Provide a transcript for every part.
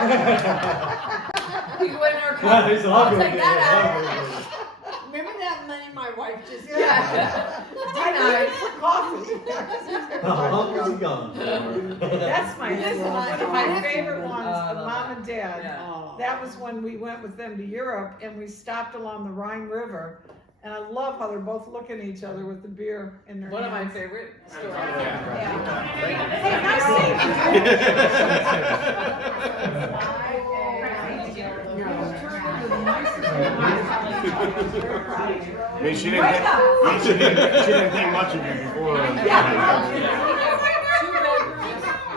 We go in our car. I'll take that out. Remember that money my wife just gave? Yeah. I need it for coffee. How long was he gone? That's my one of my favorite ones, I of love Mom that. and Dad. Yeah. That was when we went with them to Europe and we stopped along the Rhine River. And I love how they're both looking at each other with the beer in their One of my hands. favorite stories. Hey, nice seeing I mean, she didn't think much of you before.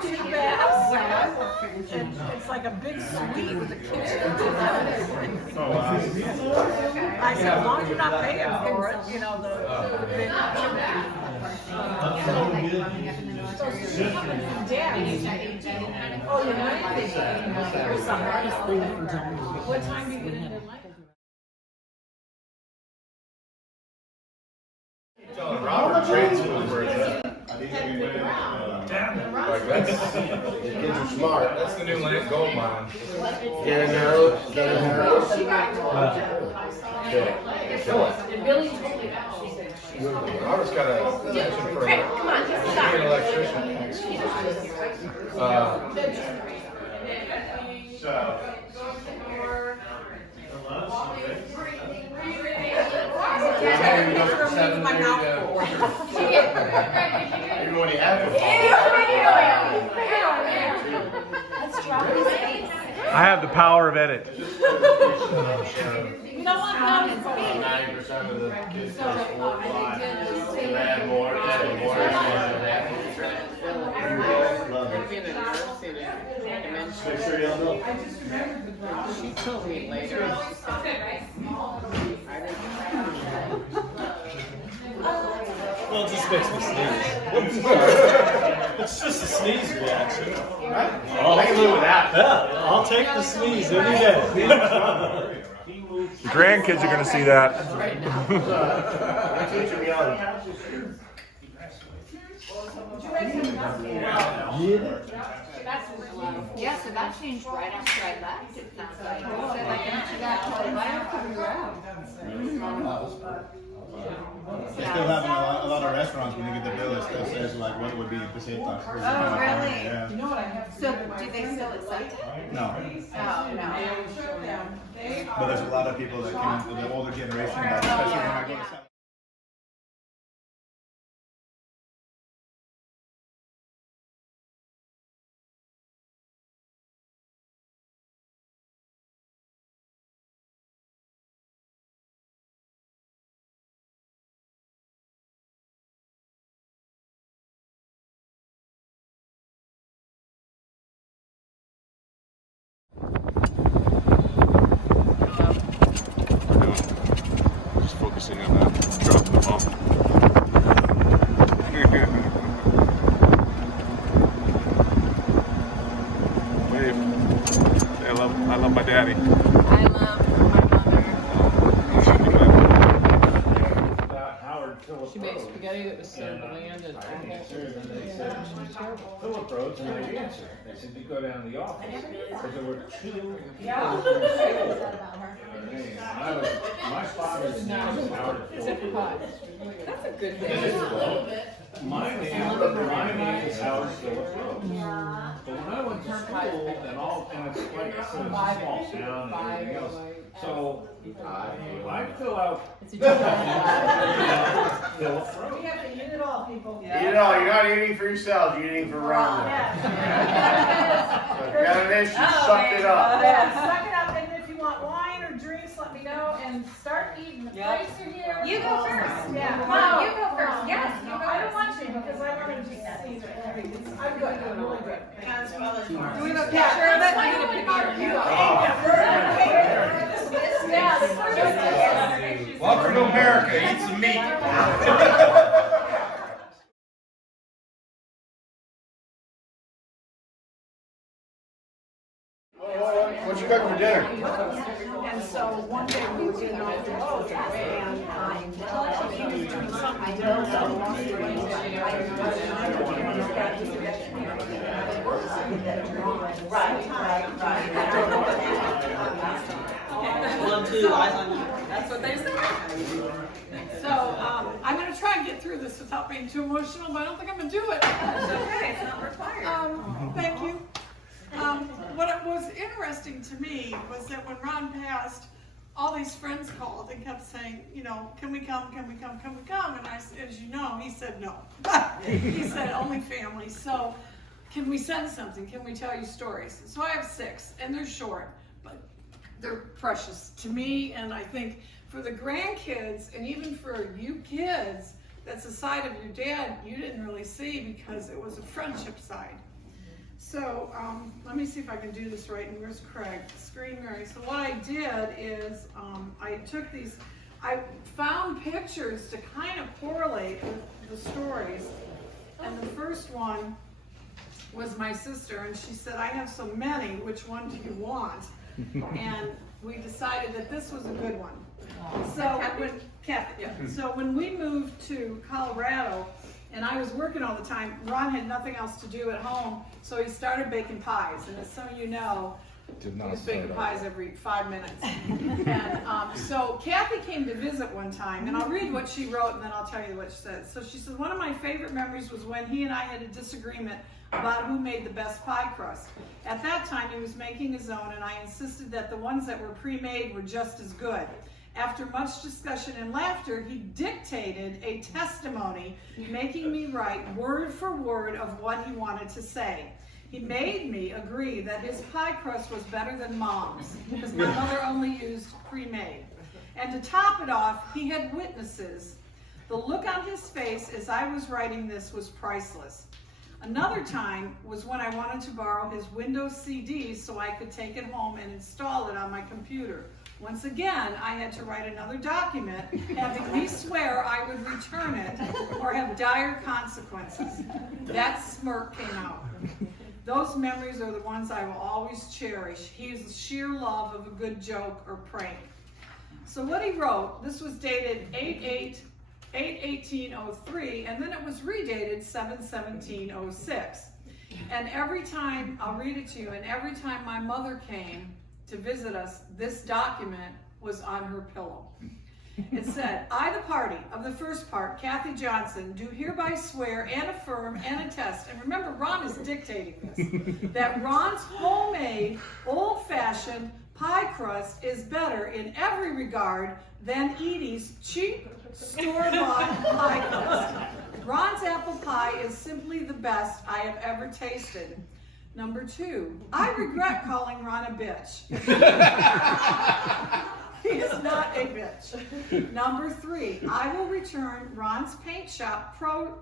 Two bedrooms. It's like a big suite with a kitchen. Oh, wow. I said, as long as you're not paying for it, you know, the big Dad. Oh, you're right. What time do you get in? Robert trades for the birds. Like that's, kids are smart. That's the new land gold mine. Yeah, no, Robert's got a passion for being an electrician. Even when he had it. I have the power of edit. You know what? That was cool. 90% of the kids go to 4 or 5. They had more, they had more. Make sure y'all know. She told me later. Well, it just makes me sneeze. It's just a sneeze reaction. I can live with that. Yeah, I'll take the sneeze any day. The grandkids are going to see that. I teach them young. Yeah, so that changed right after I left. It sounds like. So like after that, right after we left. They still have a lot of restaurants when you get the bill. It still says like what would be the same tax. Oh, really? Yeah. So do they still accept it? No, Oh, no. but there's a lot of people that can, the older generation, that especially when I go to South. Just focusing on that, dropping them off. Wave. Say, I love my daddy. I love my mother. She made spaghetti that was so bland and awful. Philip Rhodes, and I answered. They said, you go down to the office. Because there were 2 people. My father's name is Howard Philip. That's a good And thing. it's, my name is Howard Philip Rhodes. But when I went to school, and it's like I said, it's a small town and everything else. So I fill out Philip Rhodes. We have to eat it all, people. Eat it all. You're not eating for yourselves. You're eating for Rhonda. So if you got an issue, suck it up. Yeah, suck it up, and if you want wine or drinks, let me know, and start eating. The plates are here. You go first. Yeah. Come on, you go first. Yes, you go I don't first. want to, because I want to just see it. I'm good, I'm really good. Do we have a picture of it? Yeah, the first. Welcome to America. Eat some meat. What you cooking for dinner? And so one day we were getting off the boat, and he was doing something, I don't know. That's what they say. So, I'm gonna try and get through this without being too emotional, but I don't think I'm gonna do it. It's okay, it's not required. Thank you. What was interesting to me was that when Ron passed, all these friends called and kept saying, you know, can we come, can we come, can we come? And I, as you know, he said no. He said only family. So can we send something? Can we tell you stories? So I have 6, and they're short, but they're precious to me, and I think for the grandkids, and even for you kids, that's a side of your dad you didn't really see because it was a friendship side. So let me see if I can do this right. And where's Craig? Screen Mary. So what I did is I took these, I found pictures to kind of correlate with the stories. And the first one was my sister, and she said, I have so many, which one do you want? And we decided that this was a good one. So when we moved to Colorado, and I was working all the time, Ron had nothing else to do at home, so he started baking pies. And as some of you know, he was baking pies every 5 minutes. And so Kathy came to visit one time, and I'll read what she wrote, and then I'll tell you what she said. So she said, one of my favorite memories was when he and I had a disagreement about who made the best pie crust. At that time, he was making his own, and I insisted that the ones that were pre-made were just as good. After much discussion and laughter, he dictated a testimony, making me write word for word of what he wanted to say. He made me agree that his pie crust was better than Mom's, because my mother only used pre-made. And to top it off, he had witnesses. The look on his face as I was writing this was priceless. Another time was when I wanted to borrow his Windows CD so I could take it home and install it on my computer. Once again, I had to write another document, having me swear I would return it or have dire consequences. That smirk came out. Those memories are the ones I will always cherish. His sheer love of a good joke or prank. So what he wrote, this was dated 8/18/03, and then it was redated 7/17/06. And every time, I'll read it to you, and every time my mother came to visit us, this document was on her pillow. It said, I, the party of the first part, Kathy Johnson, do hereby swear and affirm and attest, and remember, Ron is dictating this, that Ron's homemade, old-fashioned pie crust is better in every regard than Edie's cheap, store-bought pie crust. Ron's apple pie is simply the best I have ever tasted. Number 2, I regret calling Ron a bitch. He is not a bitch. Number 3, I will return Ron's Paint Shop Pro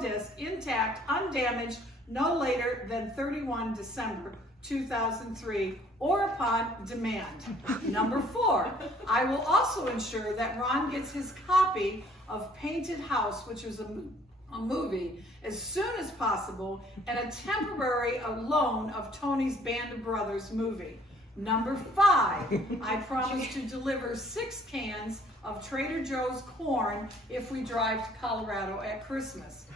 Disc intact, undamaged, no later than 31 December 2003, or upon demand. Number 4, I will also ensure that Ron gets his copy of Painted House, which was a movie, as soon as possible, and a temporary loan of Tony's Band of Brothers movie. Number 5, I promise to deliver 6 cans of Trader Joe's corn if we drive to Colorado at Christmas.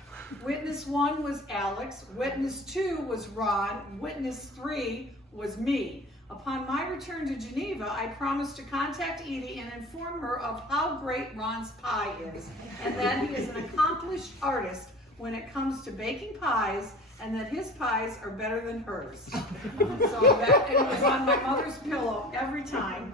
Witness 1 was Alex, witness 2 was Ron, witness 3 was me. Upon my return to Geneva, I promised to contact Edie and inform her of how great Ron's pie is, and that he is an accomplished artist when it comes to baking pies, and that his pies are better than hers. So that it was on my mother's pillow every time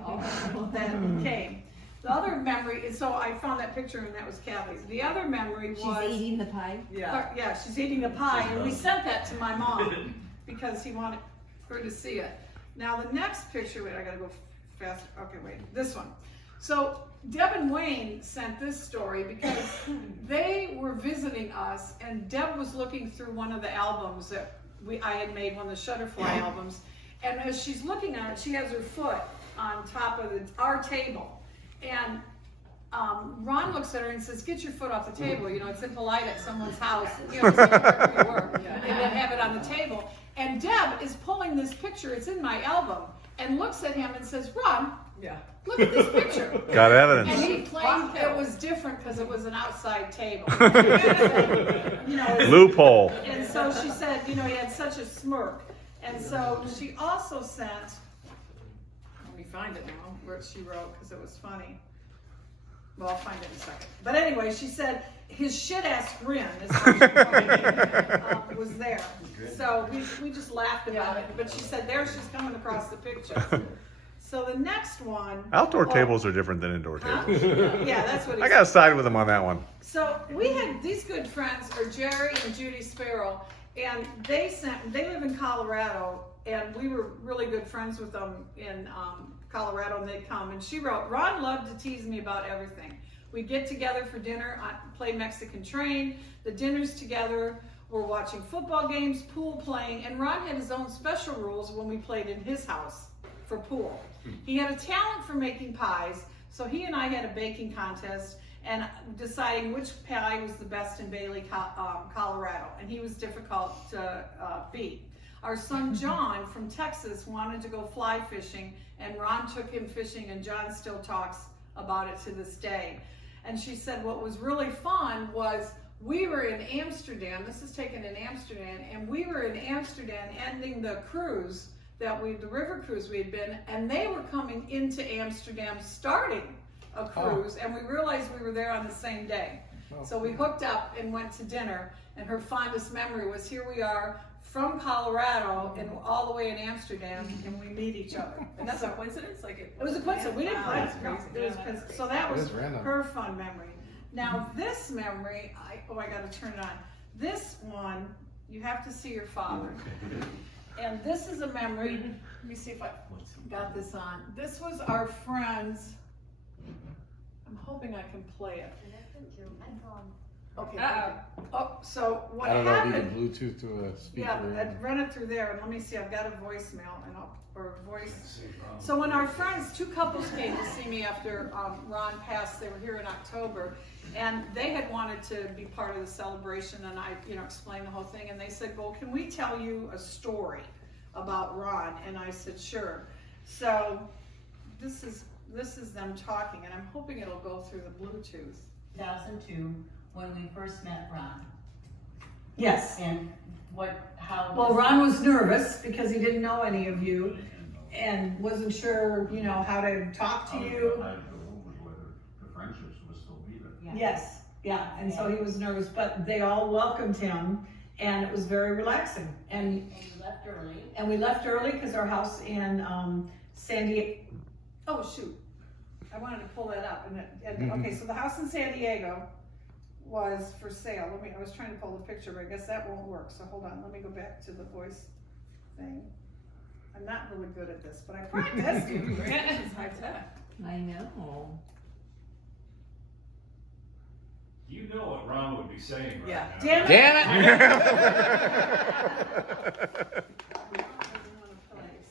that came. The other memory is, so I found that picture and that was Kathy's. The other memory was... She's eating the pie? Yeah, she's eating a pie, and we sent that to my mom because he wanted her to see it. Now the next picture, wait, I gotta go fast. Okay, wait, this one. So Deb and Wayne sent this story because they were visiting us, and Deb was looking through one of the albums that I had made, one of the Shutterfly albums, and as she's looking at it, she has her foot on top of our table, and Ron looks at her and says, get your foot off the table, you know, it's impolite at someone's house, you know, wherever you work, and then have it on the table. And Deb is pulling this picture, it's in my album, and looks at him and says, Ron, look at this picture. Got evidence. And he claimed it was different because it was an outside table. You know, Loophole. and so she said, you know, he had such a smirk. And so she also sent, let me find it now, where she wrote, because it was funny. Well, I'll find it in a second. But anyway, she said his shit-ass grin is how she wrote it, was there. So we just laughed about it. But she said there she's coming across the picture. So the next one. Outdoor tables are different than indoor tables. Yeah, that's what he I gotta side with them on that one. So we had these good friends, are Jerry and Judy Sparrow, and they live in Colorado, and we were really good friends with them in Colorado, and they'd come. And she wrote, Ron loved to tease me about everything. We'd get together for dinner, play Mexican Train, the dinners together, we're watching football games, pool playing, and Ron had his own special rules when we played in his house for pool. He had a talent for making pies, so he and I had a baking contest and deciding which pie was the best in Bailey, Colorado, and he was difficult to beat. Our son John from Texas wanted to go fly fishing, and Ron took him fishing, and John still talks about it to this day. And she said what was really fun was we were in Amsterdam, this is taken in Amsterdam, and we were in Amsterdam ending the cruise, the river cruise we had been, and they were coming into Amsterdam starting a cruise, and we realized we were there on the same day. So we hooked up and went to dinner, and her fondest memory was here we are from Colorado and all the way in Amsterdam, and we meet each other. And that's a coincidence? It was a coincidence. We didn't plan it. No, it was coincidence. So that was her fun memory. Now this memory, I gotta turn it on. This one, you have to see your father. And this is a memory, let me see if I got this on. This was our friends, I'm hoping I can play it. Okay. Oh, so what happened? I don't know if you can Bluetooth to a speaker. Yeah, I'd run it through there, and let me see, I've got a voicemail, or a voice. So when our friends, two couples came to see me after Ron passed, they were here in October, and they had wanted to be part of the celebration, and I, explained the whole thing, and they said, well, can we tell you a story about Ron? And I said, sure. So this is them talking, and I'm hoping it'll go through the Bluetooth. 2002, when we first met Ron. Yes. And how? Well, Ron was nervous because he didn't know any of you and wasn't sure, how to talk to you. The friendships would still be there. Yeah. Yes, yeah, and so he was nervous, but they all welcomed him, and it was very relaxing. And we left early. And we left early because our house in San Diego. Oh shoot, I wanted to pull that up. Okay, so the house in San Diego was for sale. I was trying to pull the picture, but I guess that won't work. So hold on, let me go back to the voice thing. I'm not really good at this, but I practiced. It's high tech. I know. You know what Ron would be saying right Yeah. now. Damn it! Damn it!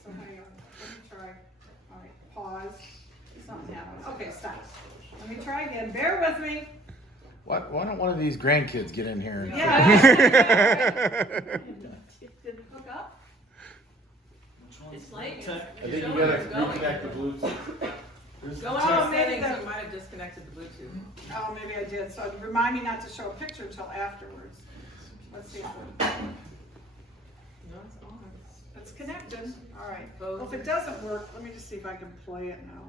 So hang on, let me try. All right, pause. Something happened. Okay, stop. Let me try again. Bear with me. Why don't one of these grandkids get in here? Yeah. Did it hook up? It's like. I think you gotta reconnect the Bluetooth. Oh, maybe I might have disconnected the Bluetooth. Oh, maybe I did. So remind me not to show a picture until afterwards. Let's see. No, it's on. It's connected. All right. Well, if it doesn't work, let me just see if I can play it now.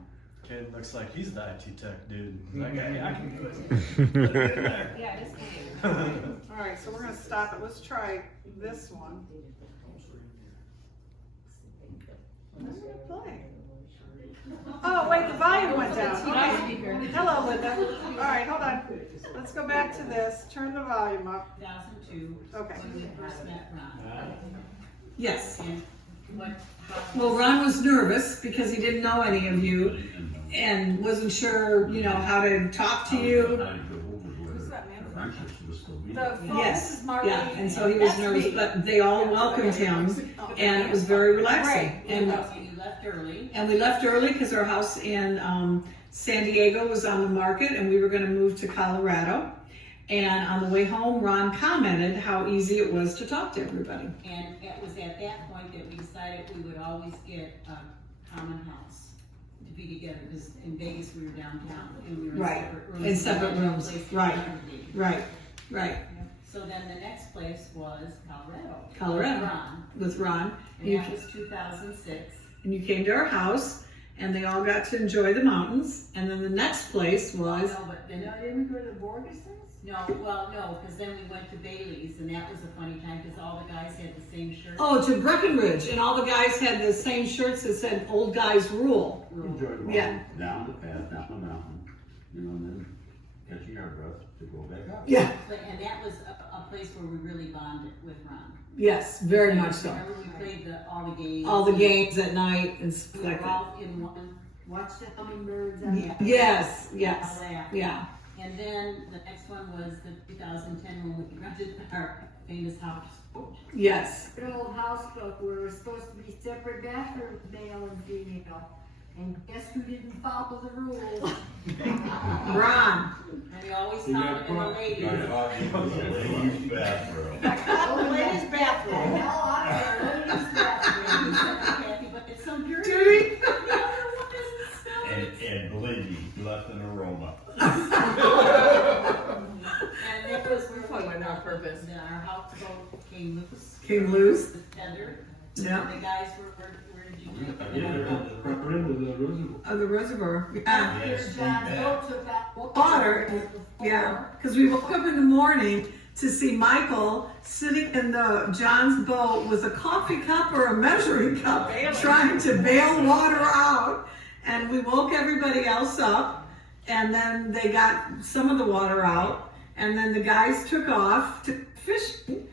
Kid looks like he's the IT tech dude. Like, hey, I can do it. Yeah, it is connected. All right, so we're gonna stop it. Let's try this one. What did it play? Oh, wait, the volume went down. Okay. Hello, Linda. All right, hold on. Let's go back to this. Turn the volume up. 2002. Okay. When we first met Ron. Yes. And Well, Ron was nervous because he didn't know any of you and wasn't sure, how to talk to you. Who's that man? Friendships would still be The there. phone, this is Marlene. Yeah, and so he was nervous, but they all welcomed him, and it was very relaxing. And we left early. we left early because our house in San Diego was on the market, and we were going to move to Colorado. And on the way home, Ron commented how easy it was to talk to everybody. And it was at that point that we decided we would always get a common house to be together, because in Vegas we were downtown and we were Right, in separate rooms. in separate We had no rooms. place to Right. congregate. Right. So So then the next place was Colorado. Colorado. Ron. With Ron. And that was 2006. And you came to our house, and they all got to enjoy the mountains. And then the next place was. No, but then didn't we go to the Borgersons? No, well, no, because then we went to Bailey's, and that was a funny time because all the guys had the same shirt. Oh, to Breckenridge, and all the guys had the same shirts that said "Old Guys Rule." Yeah. Down the path, down the mountain, you know, and then catching our breath to go back up. Yeah. And that was a place where we really bonded with Ron. Yes, very much so. Remember we played all the games. All the games at night and stuff We like were that. all in one. Watch the hummingbirds. Yes, All yes, that. yeah. And then the next one was the 2010 when we rented our famous house. Yes. Good old houseboat where it was supposed to be separate bathrooms, male and female. And guess who didn't follow the rules? Ron. And we always found it in the ladies. Ladies' bathroom. The ladies' bathroom. Hell, I don't know, ladies' bathroom. But it's some dirty. Dirty? And believe me, you left an aroma. And that was where Fun one on purpose. our houseboat came loose. Came loose. The tender. Yeah. And the guys where did you do? Of the reservoir. Yeah. Yes, John's back. boat took out Water. Yeah. Because we woke up in the morning to see Michael sitting in the John's boat with a coffee cup or a measuring cup, trying to bail water out. And we woke everybody else up, and then they got some of the water out, and then the guys took off to fishing.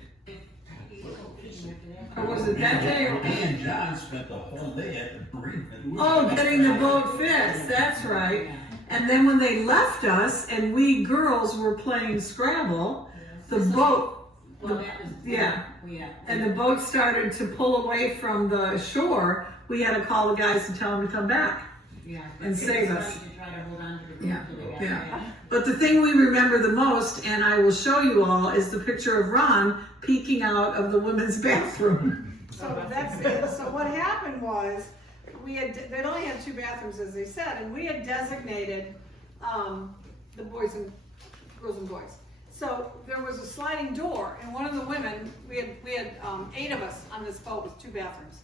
Or was it that day? Me and John spent the whole day at the marina. Oh, getting the boat fixed, that's right. And then when they left us, and we girls were playing Scrabble, the boat, Well, that was. Yeah. Yeah. and the boat started to pull away from the shore, we had to call the guys to tell them to come back. Yeah. And save It was us. funny to try to hold on to the Yeah, till they got yeah. back. But the thing we remember the most, and I will show you all, is the picture of Ron peeking out of the women's bathroom. So that's it. So what happened was, they'd only had 2 bathrooms, as they said, and we had designated, the boys and girls and boys. So there was a sliding door, and one of the women, we had 8 of us on this boat with 2 bathrooms.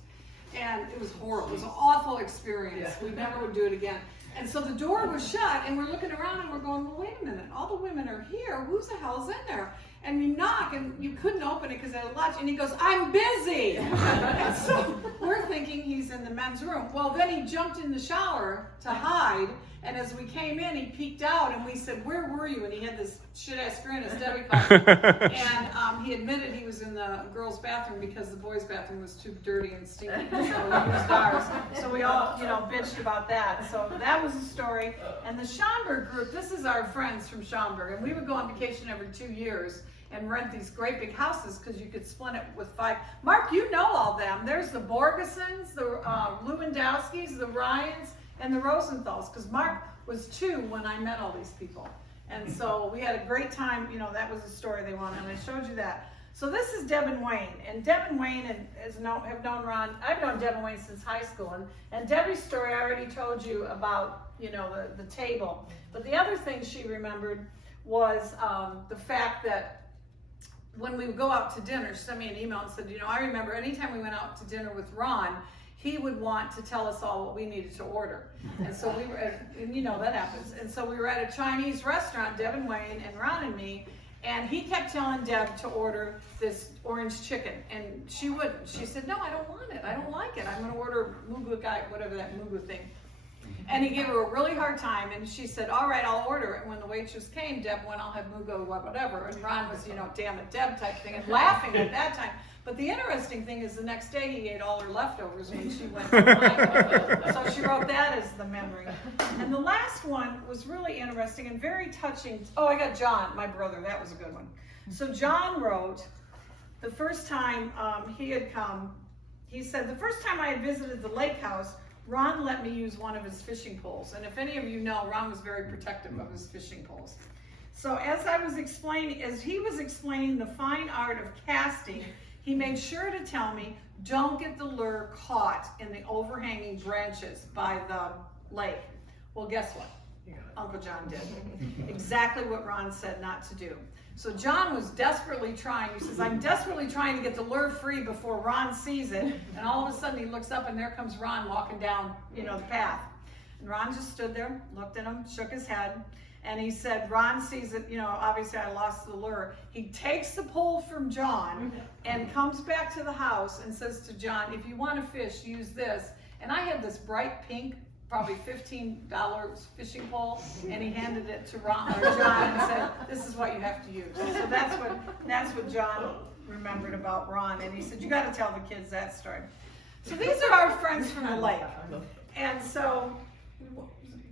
And it was horrible. It was an awful experience. We never would do it again. And so the door was shut, and we're looking around, and we're going, well, wait a minute. All the women are here. Who the hell's in there? And you knock, and you couldn't open it because they had a latch. And he goes, I'm busy. And so we're thinking he's in the men's room. Well, then he jumped in the shower to hide. And as we came in, he peeked out, and we said, where were you? And he had this shit-ass grin, as Debbie called it. And he admitted he was in the girls' bathroom because the boys' bathroom was too dirty and stinky. So he used ours. So we all, bitched about that. So that was the story. And the Schaumburg group, this is our friends from Schaumburg. And we would go on vacation every 2 years and rent these great big houses because you could split it with 5. Mark, you know all them. There's the Borgesons, the Lewandowskis, the Ryans, and the Rosenthals, because Mark was 2 when I met all these people. And so we had a great time, that was the story they wanted, and I showed you that. So this is Deb and Wayne, and Deb and Wayne have known Ron. I've known Deb and Wayne since high school, and Debbie's story I already told you about, the table. But the other thing she remembered was the fact that when we would go out to dinner, she sent me an email and said, I remember anytime we went out to dinner with Ron, he would want to tell us all what we needed to order. And so we were, and that happens. And so we were at a Chinese restaurant, Deb and Wayne and Ron and me, and he kept telling Deb to order this orange chicken. And she wouldn't. She said, no, I don't want it. I don't like it. I'm gonna order mugu gai, whatever that mugu thing. And he gave her a really hard time, and she said, all right, I'll order it. And when the waitress came, Deb went, I'll have mugu, whatever. And Ron was, damn it, Deb type thing, and laughing at that time. But the interesting thing is the next day he ate all her leftovers when she went to find. So she wrote that as the memory. And the last one was really interesting and very touching. Oh, I got John, my brother. That was a good one. So John wrote, the first time he had come, he said, the first time I had visited the lake house, Ron let me use one of his fishing poles. And if any of you know, Ron was very protective of his fishing poles. So as he was explaining the fine art of casting, he made sure to tell me, don't get the lure caught in the overhanging branches by the lake. Well, guess what? Uncle John did. Exactly what Ron said not to do. So John was desperately trying, he says, I'm desperately trying to get the lure free before Ron sees it. And all of a sudden he looks up and there comes Ron walking down, the path. And Ron just stood there, looked at him, shook his head. And he said, Ron sees it, obviously I lost the lure. He takes the pole from John and comes back to the house and says to John, if you want to fish, use this. And I had this bright pink, probably $15 fishing pole, and he handed it to John and said, this is what you have to use. So that's what John remembered about Ron. And he said, you got to tell the kids that story. So these are our friends from the lake. And so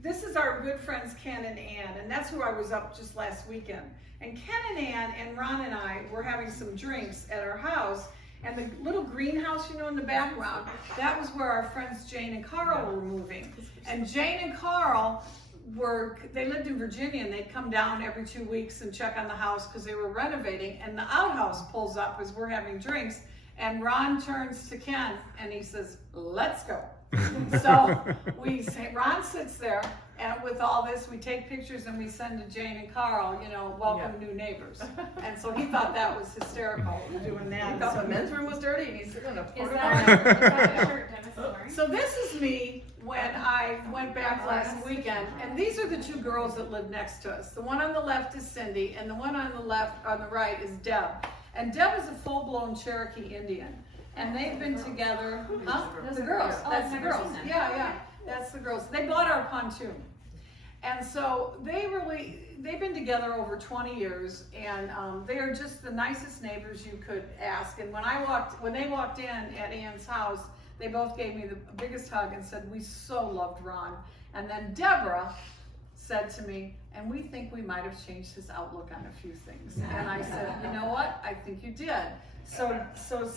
this is our good friends Ken and Ann, and that's who I was up just last weekend. And Ken and Ann and Ron and I were having some drinks at our house, and the little greenhouse, in the background, that was where our friends Jane and Carl were moving. And Jane and Carl they lived in Virginia, and they'd come down every 2 weeks and check on the house because they were renovating, and the outhouse pulls up as we're having drinks, and Ron turns to Ken and he says, let's go. So Ron sits there, and with all this, we take pictures and we send to Jane and Carl, welcome new neighbors. And so he thought that was hysterical, doing that. He thought the men's room was dirty and he's sitting in a Is that a shirt Dennis is wearing? So this is me when I went back last weekend, and these are the two girls that live next to us. The one on the left is Cindy, and the one on the right is Deb. And Deb is a full-blown Cherokee Indian. And they've been together, the girls, that's the girls. Yeah, that's the girls. They bought our pontoon. And so they've been together over 20 years, and they are just the nicest neighbors you could ask. And when they walked in at Ann's house, they both gave me the biggest hug and said, we so loved Ron. And then Deborah said to me, and we think we might have changed his outlook on a few things. And I said, you know what? I think you did. So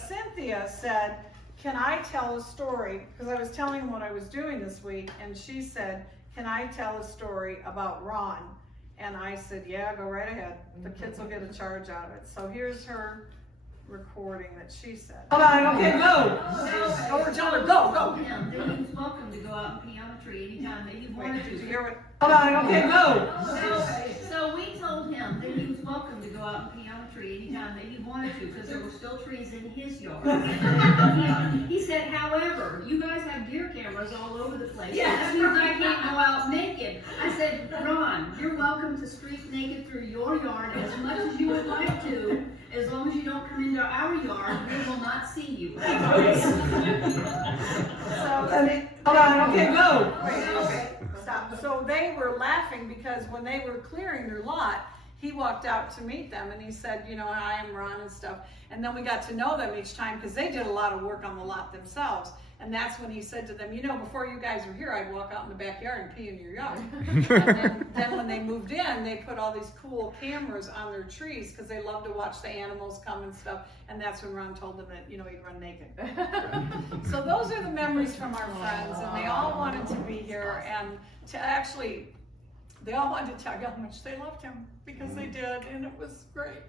Cynthia said, can I tell a story? Because I was telling him what I was doing this week, and she said, can I tell a story about Ron? And I said, yeah, go right ahead. The kids will get a charge out of it. So here's her recording that she said. Hold on, okay, go. Over, tell her, go. Then he was welcome to go out and pee on a tree anytime that he wanted Did you to. hear what? Hold on, okay, go. So we told him that he was welcome to go out and pee on a tree anytime that he wanted to, because there were still trees in his yard. He said, however, you guys have deer cameras all over the place. That means I can't go out naked. I said, Ron, you're welcome to streak naked through your yard as much as you would like to, as long as you don't come into our yard, we will not see you. Hold on, okay, go. Okay, stop. So they were laughing because when they were clearing their lot, he walked out to meet them and he said, I am Ron and stuff. And then we got to know them each time because they did a lot of work on the lot themselves. And that's when he said to them, before you guys were here, I'd walk out in the backyard and pee in your yard. And then when they moved in, they put all these cool cameras on their trees because they love to watch the animals come and stuff. And that's when Ron told them that, he'd run naked. So those are the memories from our friends, and they all wanted to be here and they all wanted to tell you how much they loved him because they did, and it was great.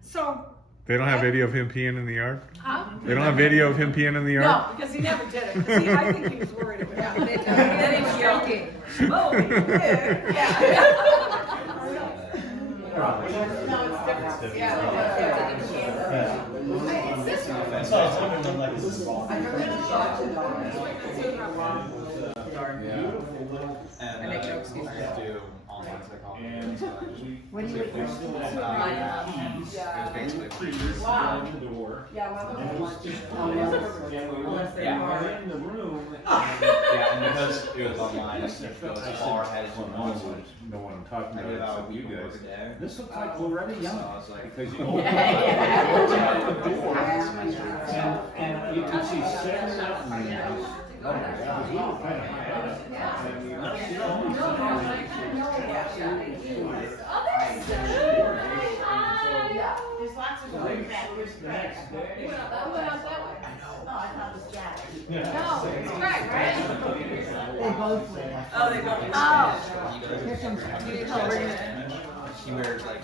So. They don't have video of him peeing in the yard? Huh? They don't have video of him peeing in the yard? No, because he never did it. I think he was worried it would happen. Then he was joking. Oh, he did. Yeah. No, it's different. Yeah. It's this one. It's something like this. I make no excuses. Do online psychology. What do you It was basically freezers. Wow. The door. Yeah, well, And it was just, and we went there, in the room. Yeah, and because it was online, I said, the bar has Well, no one would know what I'm talking I about, did that except with you guys. there. This looks like Loretta So Young, I was like, because you open the door, and you can see 6 mountain ranges. Oh, yeah, we were kind of high up. And we were There's lots of So room they back showed us the next day. We went out that way. Oh, I thought it was Jack. No, it's Greg, right? They both were. Oh, they both. Oh. Here comes. He wears like.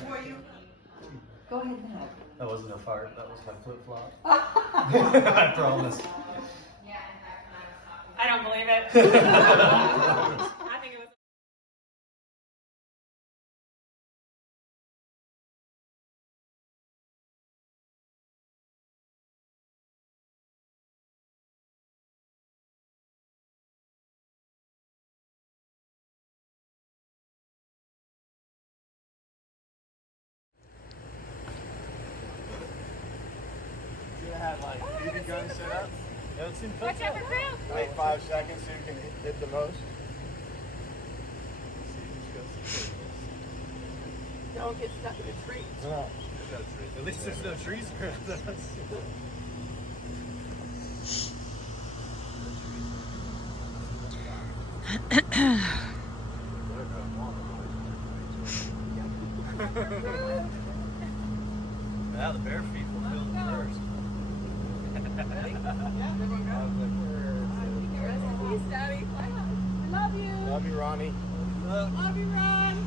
Go ahead and hug. That wasn't a fart, that was my flip flop. I promise. I don't believe it. had like BB gun set up. Yeah, it's in Watch out for crowd. Wait 5 seconds so you can hit the most. Don't get stuck in a tree. No, there's no trees. At least there's no trees around us. Now the bare feet will feel it first. Peace, Daddy. I love you. Love you, Ronnie. Love you, Ron.